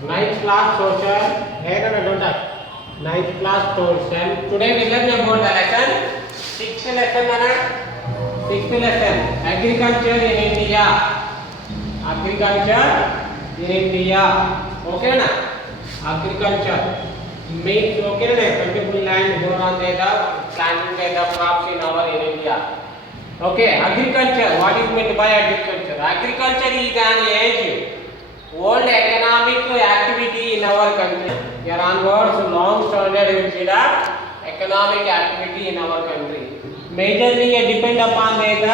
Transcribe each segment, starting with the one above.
Ninth class social. Hey, no, don't touch. Ninth class social. Today we learn about the lesson. Sixth lesson, mana. Sixth lesson. Agriculture in India. Agriculture in India. Okay, na. Agriculture means okay, na. Cultivable land, go on there, planting the crops in our in India. Okay, agriculture. What is meant by agriculture? Agriculture is an age old economic activity in our country. Here onwards, long standard will be the economic activity in our country. Majorly depend upon the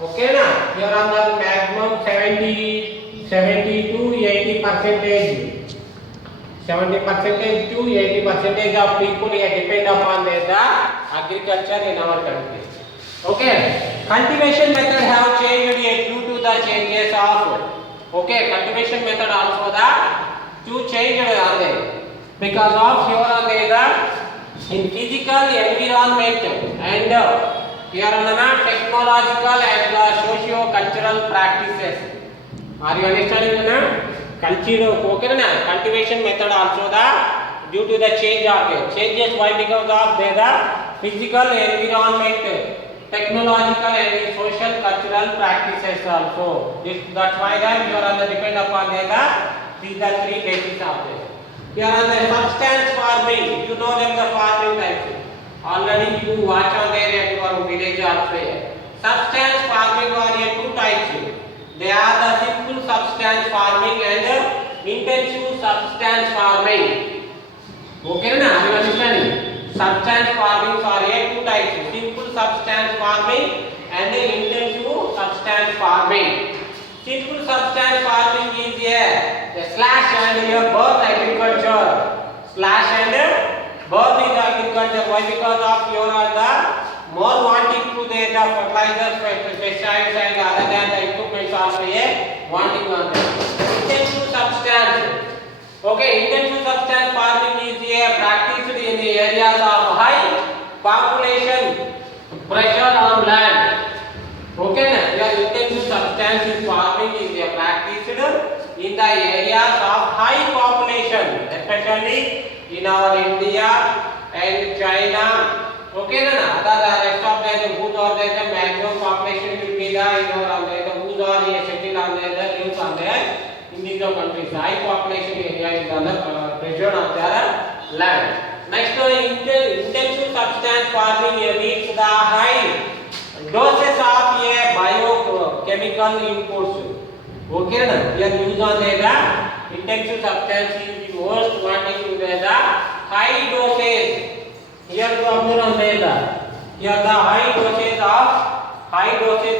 okay na. Here on the maximum 70 to 80 percentage. 70% to 80% of people depend upon the agriculture in our country. Okay, cultivation method have changed due to the changes of okay cultivation method also the to change are there because of here on the in physical environment and here on the technological and socio cultural practices. Are you understanding na? Cultivation method also the due to the change of the changes. Why? Because of the physical environment, technological and social cultural practices also. That's why that you are on the depend upon these are three bases of this. Here on the substance farming, you know them the farming types. Already you watch on there at your village also. Substance farming are two types. They are the simple substance farming and intensive substance farming. Okay na? You understanding? Substance farming are two types: simple substance farming and intensive substance farming. Simple substance farming is a slash and a burn agriculture. Slash and burn is agriculture. Why? Because of your the more wanting to the fertilizers, pesticides and other than the equipment also wanting on them. Intensive substance. Okay, intensive substance farming is practiced in the areas of high population pressure on land. Okay, na? Your intensive substance farming is practiced in the areas of high population, especially in our India and China. Okay, na? The rest of the whose or the maximum population will be the in our whose or settled on the lives on there in these countries. High population area is on the pressure on their land. Next one, intensive substance farming needs the high doses of a biochemical inputs. Okay, na? Here use on the intensive substance is the most wanting to the high doses. Here problem on the here the high doses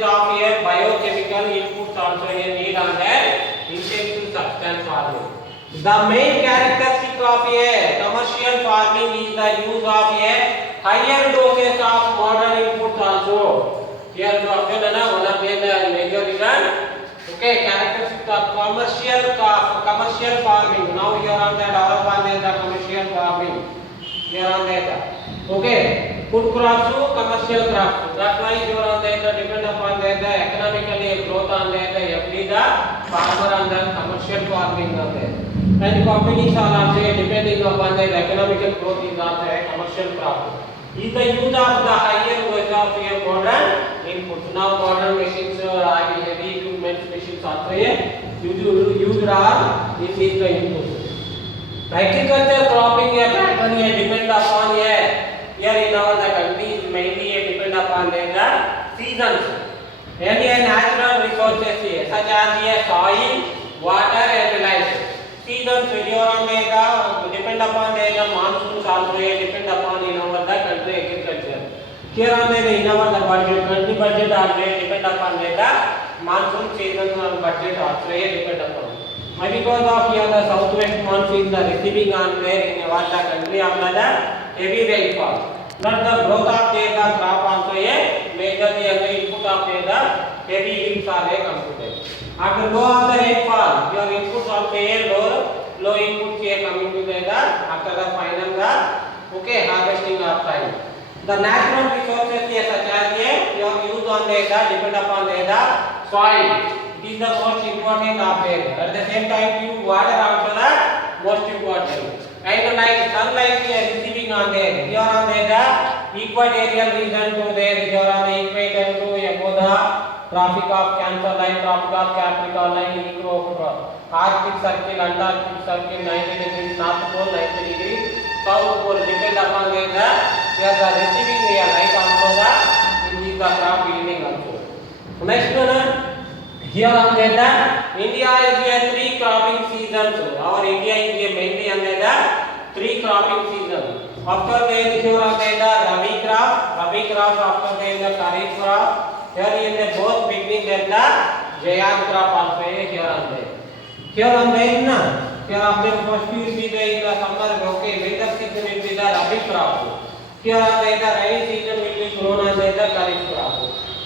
of a biochemical inputs also need on the intensive substance farming. The main characteristic of a commercial farming is the use of a higher doses of modern inputs also. Here problem one of the major reason. Okay, characteristic of commercial farming. Now here on the development the commercial farming. Here on that. Okay, food crops to commercial crops. That's why here on that depend upon the economically growth on the every the farmer on the commercial farming on that. And companies are also depending upon the economical growth is also a commercial crop. Is the use of the higher dose of a modern inputs. Now modern machines, heavy equipment machines also used are in these inputs. Agriculture cropping pattern depend upon here in our the country is mainly depend upon the seasons and natural resources such as soil, water and life. Seasons here on the depend upon the monsoons also depend upon in our the country agriculture. Here on the in our the budget country budget also depend upon the monsoon season and budget also depend upon. Because of here the southwest monsoon the receiving on there in what the country of the heavy rainfall. But the growth of the crop also majorly the input of the heavy rains are computed. After low of the rainfall, your inputs of the low inputs coming to the after the final okay harvesting of time. The natural resources such as your use on the depend upon the soil. It is the most important of it. At the same time, you water also the sunlight here receiving on there. Here on there the equatorial region to there. Here on the equator to above the Tropic of Cancer line, Tropic of Capricorn line, Arctic circle, Antarctic circle, 90 degrees, North pole 90 degrees, South pole. Depend upon there the here the receiving light also the in the crop yielding also. Next one. Here on the India is here 3 cropping seasons. Our India is here mainly under the 3 cropping seasons. After that here on the Rabi crop after that the Kharif crop. Here in the both between them the Zaid crop also here on there. Here on there na here after first you see the in the summer okay winter season will be the Rabi crop. Here on there the rainy season will be grown on the Kharif crop.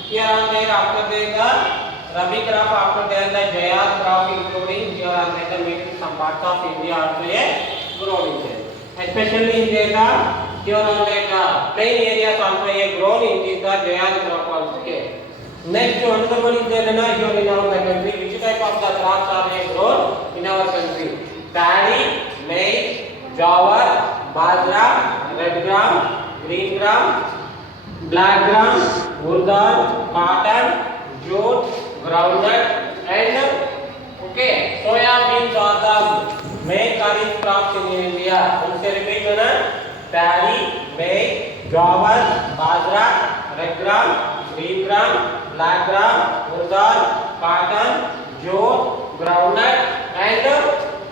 Here on there after that the Rabi crop after that the Zaid crop including here and there making some parts of India also grown in there. Especially in there here on that plain areas also grown in this the Zaid crop also. Next another one is there here in our country. Which type of the crops are grown in our country? Paddy, maize, jowar, bajra, red gram, green gram, black gram, urad, cotton, jute, groundnut and soya beans are the main kharif crops in India. Once repeat paddy, maize, jowar, bajra, red gram, green gram, black gram, urad, cotton, jute, groundnut and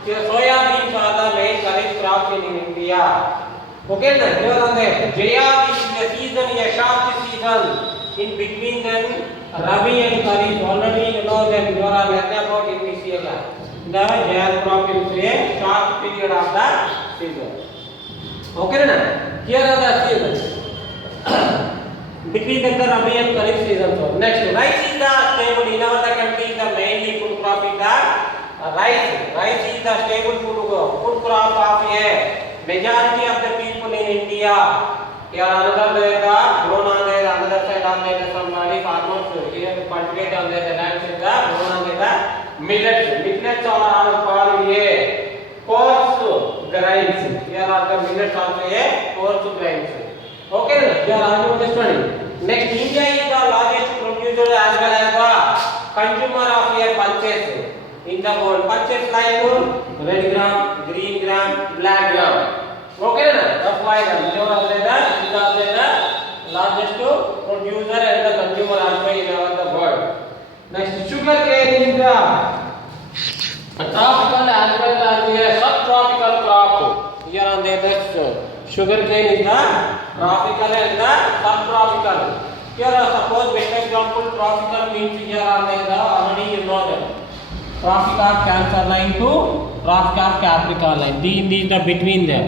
soya beans are the main kharif crops in India. Okay, then here on there Zaid is the season, a short season. In between them Rabi and Kharif, already you know that you are learning about in this year. The Zaid crop is a short period of the season. Okay na? Here are the seasons. Between them the Rabi and Kharif season. So next, rice is the stable in our country. The mainly food crop is the rice. Rice is the stable food crop of a majority of the people in India. Here another there the grown on there, another side on there somebody farmers here cultivate on there the land is the grown on there the millets. Millets are called coarse grains. Here are the millets also coarse grains. Okay, here are you understanding. Next, India is the largest producer as well as the consumer of pulses in the world. Pulses like red gram, green gram, black gram. Okay, that's why the largest producer and the consumer also in the world. Next, sugar cane is the tropical as well as a subtropical crop. Here on the sugar cane is the tropical and the subtropical. Here suppose better example tropical means here on the already you know that Tropic of Cancer line to Tropic of Capricorn line. These the between them.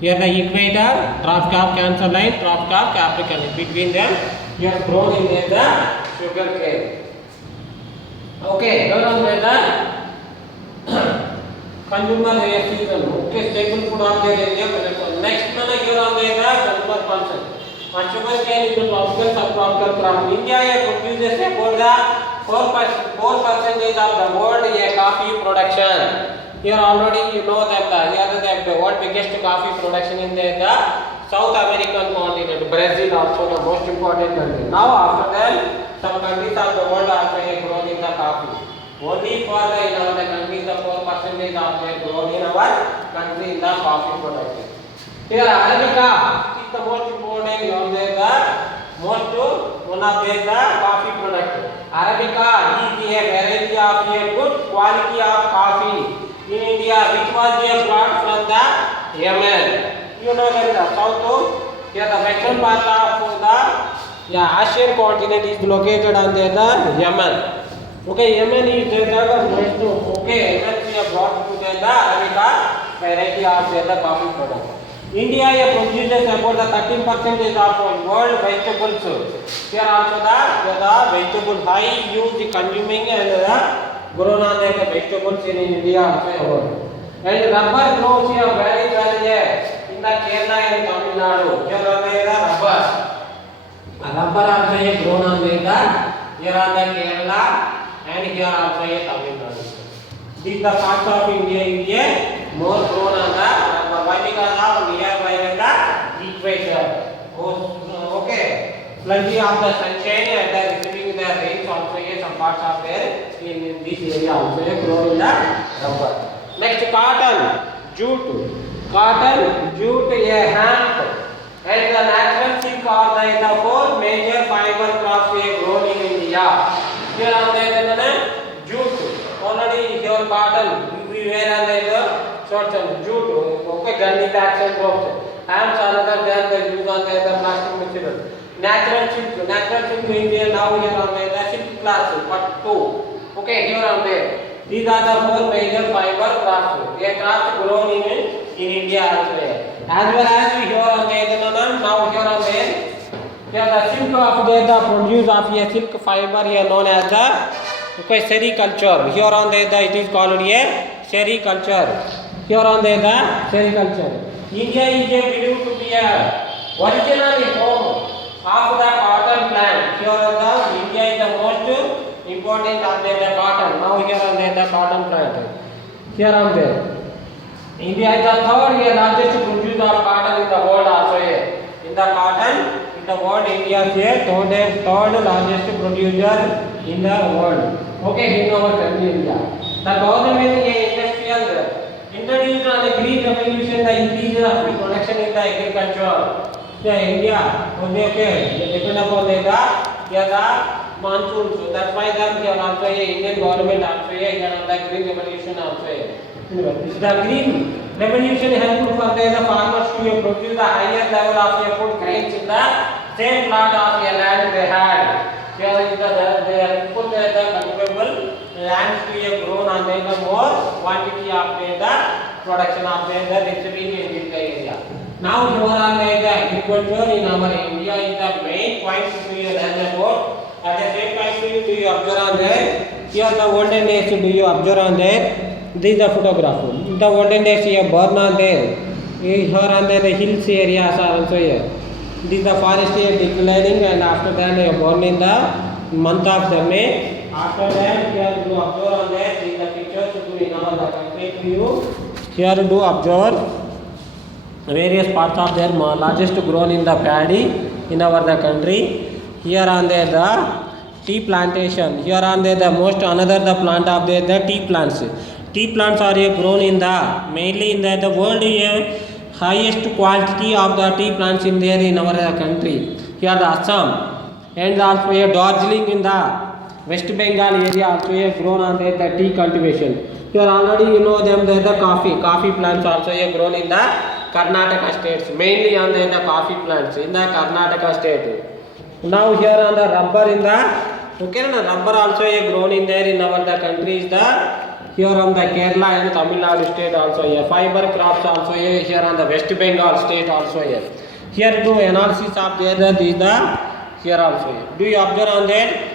Here the equator, Tropic of Cancer line, Tropic of Capricorn line. Between them, you are grown in there the sugar cane. Okay, here on there the consumer season. Okay, staple food of their area. Next one here on there the consumer pulses. And sugar cane is the tropical subtropical crop. India produces about the 4% of the world coffee production. Here already you know that here the world biggest coffee production in the South American continent. Brazil also the most important country. Now after that some countries of the world are growing in the coffee. Only for the in our country the 4% of the grown in our country in the coffee production. Here Arabica is the most important on the most one of the coffee product. Arabica is a variety of a good quality of coffee in India, which was brought from the Yemen. You know that the south here the western part of the Asian continent is located on the Yemen. Okay, Yemen is the most okay. Yemen we have brought to the Arabica variety of the coffee product. India produces about the 13% of world vegetables. Here also the vegetable high use consuming and grown on the vegetables in India also. And rubber grows here very well in the Kerala and Tamil Nadu. Here are the rubber. Rubber also grown on the here are the Kerala and here also Tamil Nadu. These the parts of India more grown on the rubber. Why? Because plenty of the sunshine and receiving the rains also here, some parts are there in this area also here, grown in the rubber. Next, cotton, jute. Cotton, jute, a hemp, and the natural silk are the four major fiber crops here grown in India. Here are the jute. Already here cotton, we wear on the short term jute. Okay, gandhi bags and ropes. Hemps another than the use on the plastic material. Natural silk in there now here on the silk class, but two. Okay, here on there. These are the four major fiber crops. They are crops grown in India also. As well as we here on there, now here on there, the silk of the produce of a silk fiber here known as the sericulture. Here on there, it is called a sericulture. Here on there, the sericulture. India is believed to be a original home of the cotton plant. Here on the India is the most important of the cotton. Now here on the cotton plant. Here on there. India is the third largest producer of cotton in the world also here. In the cotton, in the world, India is the third largest producer in the world. Okay, in our country India. The government is introduced on the green revolution, the increase of production in the agriculture. India, okay, depend upon the monsoon. So that's why here also Indian government also here on the green revolution also here. The green revolution helped for the farmers to produce the higher level of food grains in the same plot of land they had. Here is they put the cultivable land to be grown and then the more quantity of the production of the receiving in the area. Now here on the agriculture in our India is the main point to be learn about. At the same time, do you observe on there? Here the olden days, do you observe on there? This is the photograph. The olden days here burn on there. Here on there the hills areas are also here. This is the forest here declining, and after that they are born in the month of the May. After that here do observe on there. These are the pictures to do in our country to you. Here do observe various parts of their largest grown in the paddy in our the country. Here on there the tea plantation. Here on there the most another the plant of there the tea plants. Tea plants are grown in the mainly in the world highest quality of the tea plants in there in our country. Here the Assam and also here Darjeeling in the West Bengal area also grown on there the tea cultivation. Here already you know them there the coffee plants also grown in the Karnataka states, mainly on the coffee plants in the Karnataka state. Now here on the rubber in the rubber also grown in there in our the country is the here on the Kerala and Tamil Nadu state also here. Fiber crops also here on the West Bengal state also here. Here do analysis of the here also here. Do you observe on there?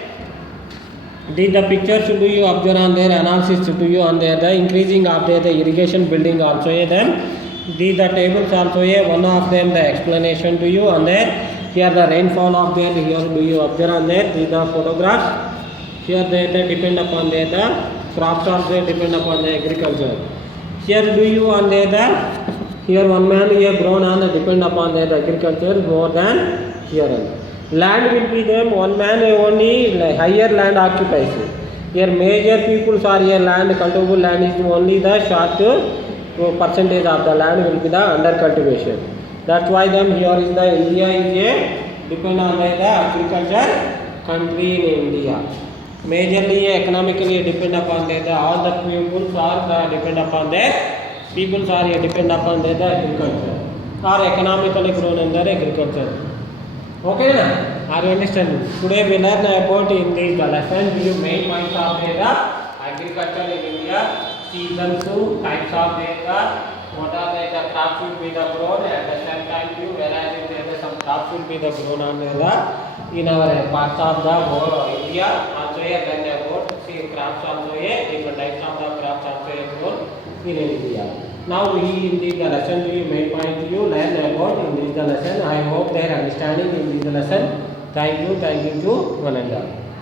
The pictures do you observe on there? Analysis do you on there? The increasing of the irrigation building also here. Then these the tables also here. One of them the explanation to you on there. Here the rainfall of there. Here do you observe on there? These the photographs. Here they depend upon the crops also depend upon the agriculture. Here do you on the here one man here grown on the depend upon the agriculture more than here on. Land will be them one man only higher land occupies. Here major peoples are here land cultivable land is only the short percentage of the land will be the under cultivation. That's why them here is the India is a depend on the agriculture country in India. Majorly economically depend upon the all the peoples are the depend upon the peoples are depend upon the agriculture or economically grown under agriculture. Okay na? Are you understanding? Today we learn about in this lesson the main points of the agriculture in India, seasons, types of the what are the crops will be the grown at the same time you realize that some crops will be the grown on the in our parts of the whole India. Also here then about see crops also here different types of the crops also grown in India. Now we in the lesson we main point you learn about in this lesson. I hope they are understanding in this lesson. Thank you to one and all.